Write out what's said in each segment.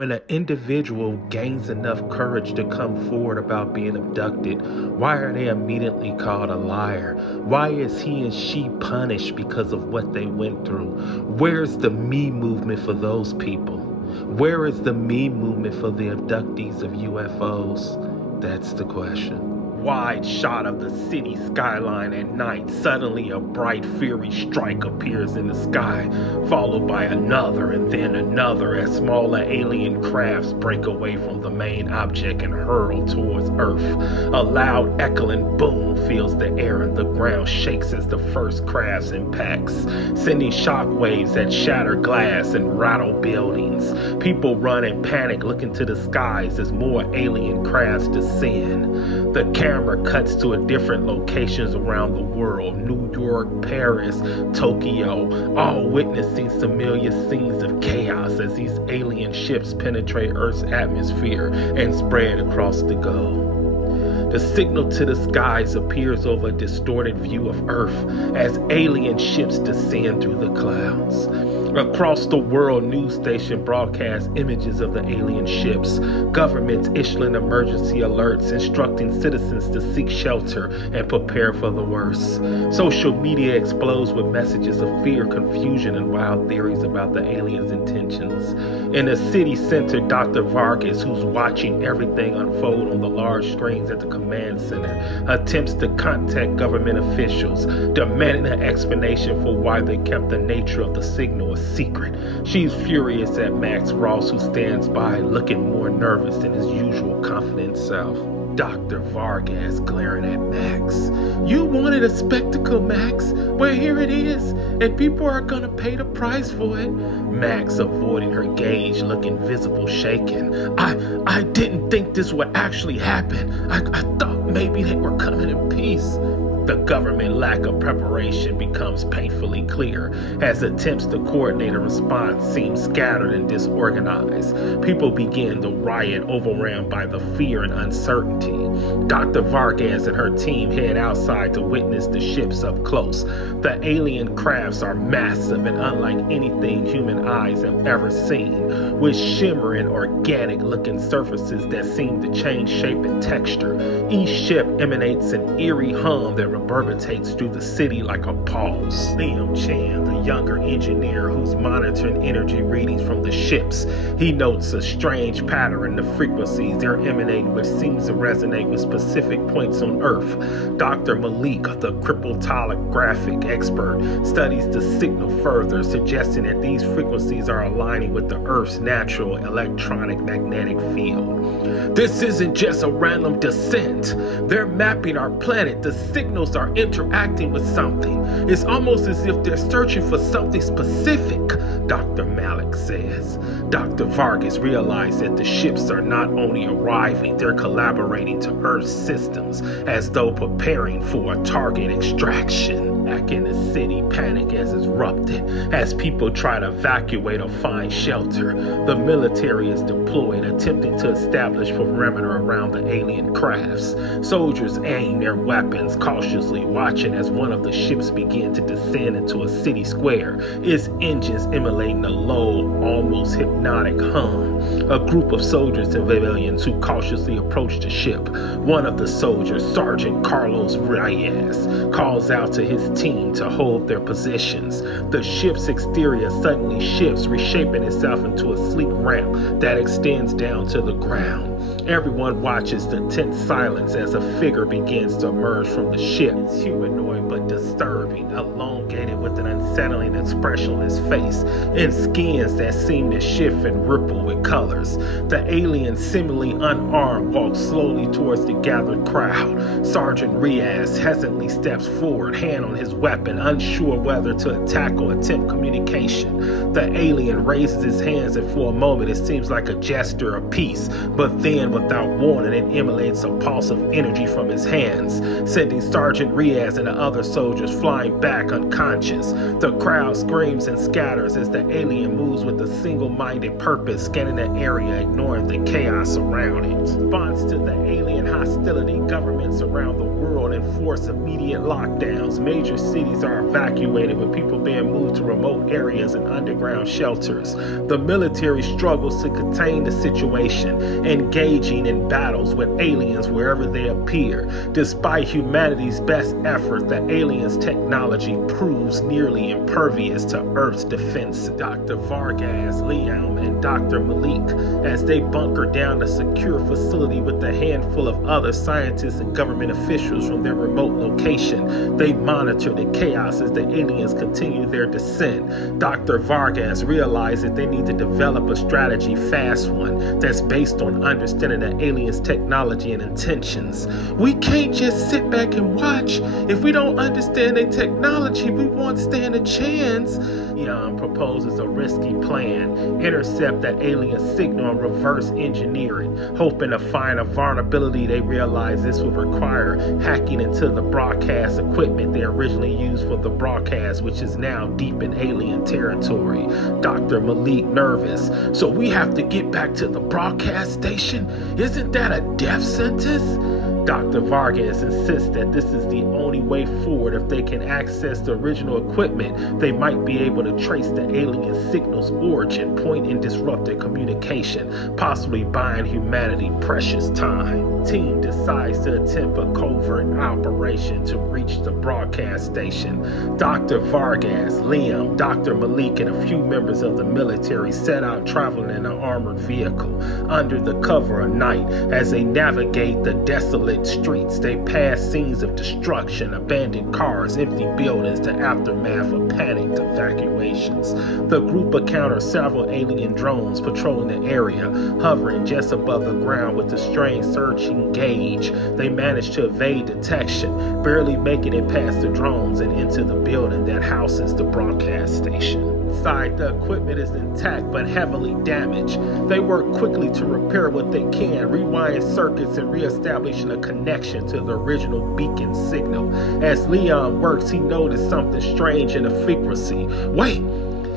When an individual gains enough courage to come forward about being abducted, why are they immediately called a liar? Why is he and she punished because of what they went through? Where's the me movement for those people? Where is the me movement for the abductees of UFOs? That's the question. Wide shot of the city skyline at night. Suddenly a bright fiery strike appears in the sky, followed by another and then another as smaller alien crafts break away from the main object and hurl towards Earth. A loud echoing boom fills the air and the ground shakes as the first craft impacts, sending shock waves that shatter glass and rattle buildings. People run in panic looking to the skies as more alien crafts descend. The camera cuts to different locations around the world: New York, Paris, Tokyo, all witnessing familiar scenes of chaos as these alien ships penetrate Earth's atmosphere and spread across the globe. The signal to the skies appears over a distorted view of Earth as alien ships descend through the clouds. Across the world, news stations broadcast images of the alien ships, governments issuing emergency alerts, instructing citizens to seek shelter and prepare for the worst. Social media explodes with messages of fear, confusion, and wild theories about the aliens' intentions. In the city center, Dr. Vargas, who's watching everything unfold on the large screens at the command center, attempts to contact government officials, demanding an explanation for why they kept the nature of the signal a secret. She's furious at Max Ross, who stands by, looking more nervous than his usual confident self. Dr. Vargas glaring at Max. You wanted a spectacle, Max? Well, here it is, and people are gonna pay the price for it. Max avoiding her gaze, looking visible shaken. I didn't think this would actually happen. I thought maybe they were coming in peace. The government lack of preparation becomes painfully clear as attempts to coordinate a response seem scattered and disorganized. People begin to riot, overrun by the fear and uncertainty. Dr. Vargas and her team head outside to witness the ships up close. The alien crafts are massive and unlike anything human eyes have ever seen, with shimmering, organic-looking surfaces that seem to change shape and texture. Each ship emanates an eerie hum that reverberates through the city like a pulse. Liam Chan, the younger engineer who's monitoring energy readings from the ships, he notes a strange pattern in the frequencies they're emanating, which seems to resonate with specific points on Earth. Dr. Malik, the cryptographic expert, studies the signal further, suggesting that these frequencies are aligning with the Earth's natural electronic magnetic field. This isn't just a random descent. They're mapping our planet. The signals are interacting with something. It's almost as if they're searching for something specific, Dr. Malik says. Dr. Vargas realized that the ships are not only arriving, they're collaborating to Earth's systems as though preparing for a target extraction. Back in the city, panic has erupted as people try to evacuate or find shelter. The military is deployed, attempting to establish perimeter around the alien crafts. Soldiers aim their weapons, cautiously watching as one of the ships begin to descend into a city square, its engines emanating a low, almost hypnotic hum. A group of soldiers and civilians who cautiously approach the ship. One of the soldiers, Sergeant Carlos Reyes, calls out to his team to hold their positions. The ship's exterior suddenly shifts, reshaping itself into a sleek ramp that extends down to the ground. Everyone watches the tense silence as a figure begins to emerge from the ship. It's humanoid but disturbing, elongated with an unsettling expression on his face, and skins that seem to shift and ripple with colors. The alien, seemingly unarmed, walks slowly towards the gathered crowd. Sergeant Reyes hesitantly steps forward, hand on his weapon, unsure whether to attack or attempt communication. The alien raises his hands, and for a moment it seems like a gesture of peace, but then without warning it emanates a pulse of energy from his hands, sending Sergeant Reyes and the other soldiers flying back unconscious. The crowd screams and scatters as the alien moves with a single-minded purpose, scanning the area, ignoring the chaos around it. In response to the alien hostility, governments around the world world enforce immediate lockdowns. Major cities are evacuated with people being moved to remote areas and underground shelters. The military struggles to contain the situation, engaging in battles with aliens wherever they appear. Despite humanity's best effort, the aliens' technology proves nearly impervious to Earth's defense. Dr. Vargas, Liam, and Dr. Malik, as they bunker down a secure facility with a handful of other scientists and government officials from their remote location, they monitor the chaos as the aliens continue their descent. Dr. Vargas realized that they need to develop a strategy, fast one, that's based on understanding the aliens' technology and intentions. We can't just sit back and watch. If we don't understand their technology, we won't stand a chance. Jan proposes a risky plan: intercept the alien signal and reverse engineer it. Hoping to find a vulnerability, they realize this will require hacking into the broadcast equipment they originally used for the broadcast, which is now deep in alien territory. Dr. Malik nervous. So we have to get back to the broadcast station? Isn't that a death sentence? Dr. Vargas insists that this is the only way forward. If they can access the original equipment, they might be able to trace the alien signal's origin point and disrupt their communication, possibly buying humanity precious time. Team decides to attempt a covert operation to reach the broadcast station. Dr. Vargas, Liam, Dr. Malik, and a few members of the military set out traveling in an armored vehicle. Under the cover of night, as they navigate the desolate streets, they pass scenes of destruction, abandoned cars, empty buildings, the aftermath of panicked evacuations. The group encounters several alien drones patrolling the area, hovering just above the ground with a strange searching gauge. They manage to evade detection, barely making it past the drones and into the building that houses the broadcast station. Inside, the equipment is intact but heavily damaged. They work quickly to repair what they can, rewiring circuits and reestablishing a connection to the original beacon signal. As Leon works, he noticed something strange in the frequency. Wait!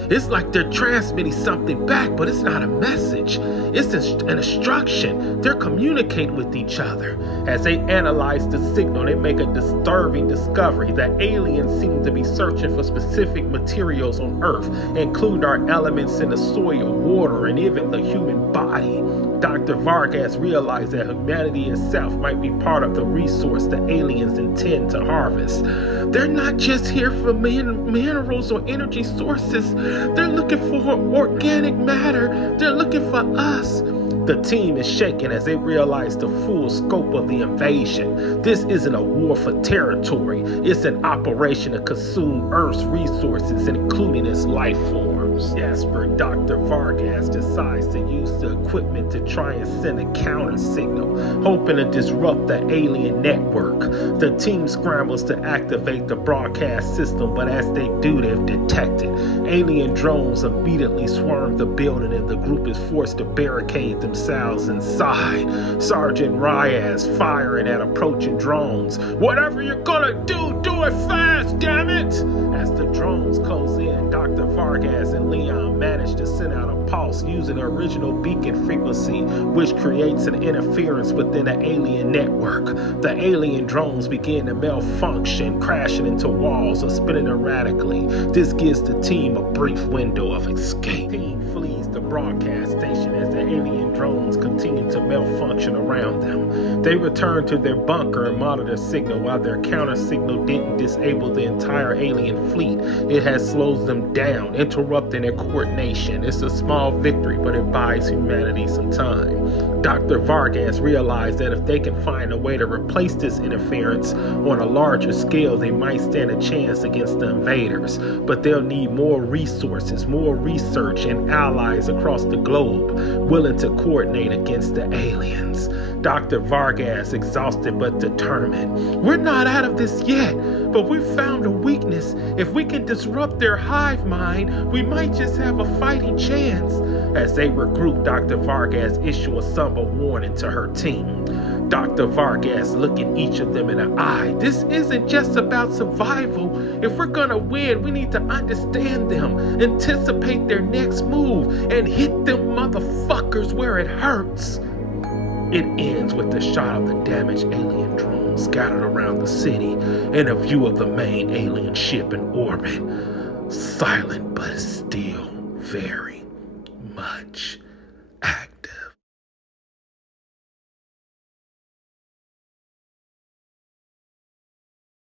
It's like they're transmitting something back, but it's not a message. It's an instruction. They're communicating with each other. As they analyze the signal, they make a disturbing discovery. The aliens seem to be searching for specific materials on Earth, including our elements in the soil, water, and even the human body. Dr. Vargas realized that humanity itself might be part of the resource the aliens intend to harvest. They're not just here for minerals or energy sources. They're looking for organic matter. They're looking for us. The team is shaken as they realize the full scope of the invasion. This isn't a war for territory. It's an operation to consume Earth's resources, including its life forms. Jasper, Dr. Vargas decides to use the equipment to try and send a counter signal, hoping to disrupt the alien network. The team scrambles to activate the broadcast system, but as they do, they're detected. Alien drones immediately swarm the building and the group is forced to barricade themselves inside. Sergeant Reyes firing at approaching drones. Whatever you're gonna do, do it fast, damn it! As the drones close in, Dr. Vargas and Leon manage to send out a pulse using the original beacon frequency, which creates an interference within the alien network. The alien drones begin to malfunction, crashing into walls or spinning erratically. This gives the team a brief window of escape. The team flees the broadcast station as the alien drones continue to malfunction around them. They return to their bunker and monitor signal. While their counter signal didn't disable the entire alien fleet, it has slowed them down, interrupting their coordination. It's a small victory, but it buys humanity some time. Dr. Vargas realized that if they can find a way to replace this interference on a larger scale, they might stand a chance against the invaders. But they'll need more resources, more research, and allies across the globe willing to coordinate against the aliens. Dr. Vargas, exhausted but determined. We're not out of this yet, but we've found a weakness. If we can disrupt their hive mind, we might just have a fighting chance. As they regroup, Dr. Vargas issues a somber warning to her team. Dr. Vargas looking each of them in the eye. This isn't just about survival. If we're gonna win, we need to understand them, anticipate their next move, and hit them motherfuckers where it hurts. It ends with the shot of the damaged alien drone scattered around the city and a view of the main alien ship in orbit. Silent, but still very much